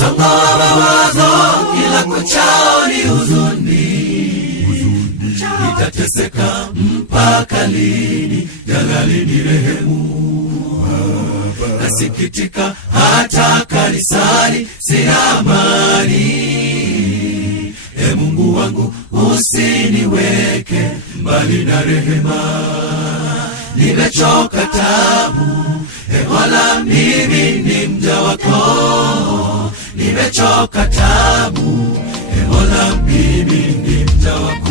msongo wa mawazo kila kuchao ni huzuni. Nitateseka mpaka lini? Jalali ni rehemu. Nasikitika hata kanisani sina amani. E Mungu wangu usiniweke mbali na rehema. Nimechoka tabu, e Mola mimi ni mja wako. Nimechoka tabu, e Mola mimi ni mja wako.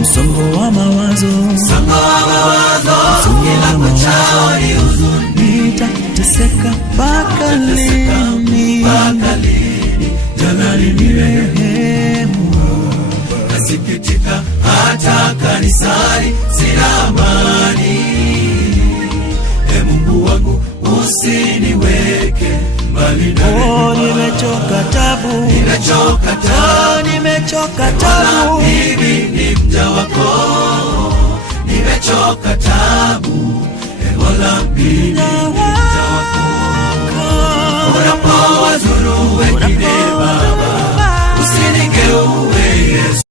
Msongo wa mawazo kila kuchao ni huzuni. Nitateseka mpaka lini? Jalali ni rehemu. Nasikitika hata kanisani sina amani. E Mungu wangu usiniweke mbali na rehema. Nimechoka tabu, nimechoka tabu. Mimi ni mja wako. Nimechoka tabu, e Mola mimi ni mja wako. Unapowazuru wengine Baba, usinigeuke Yesu.